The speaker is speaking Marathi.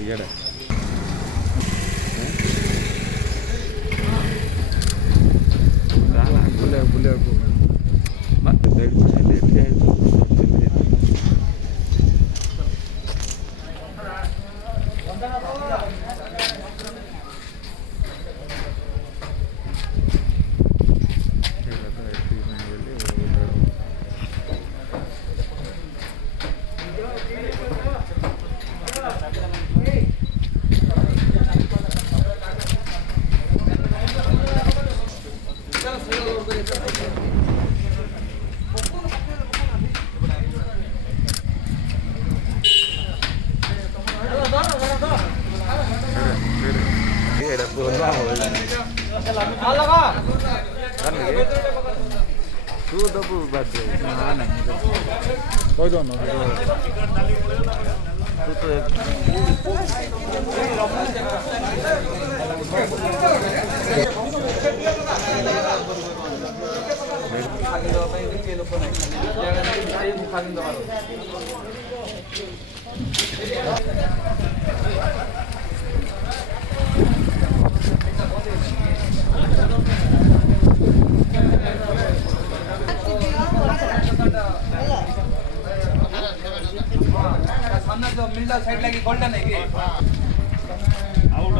येडा बुल्या बुल्या तू दबू बात कोई दो ना तू तो सामना जो मिल्डा साइड लगी गोल्डन है कि आउट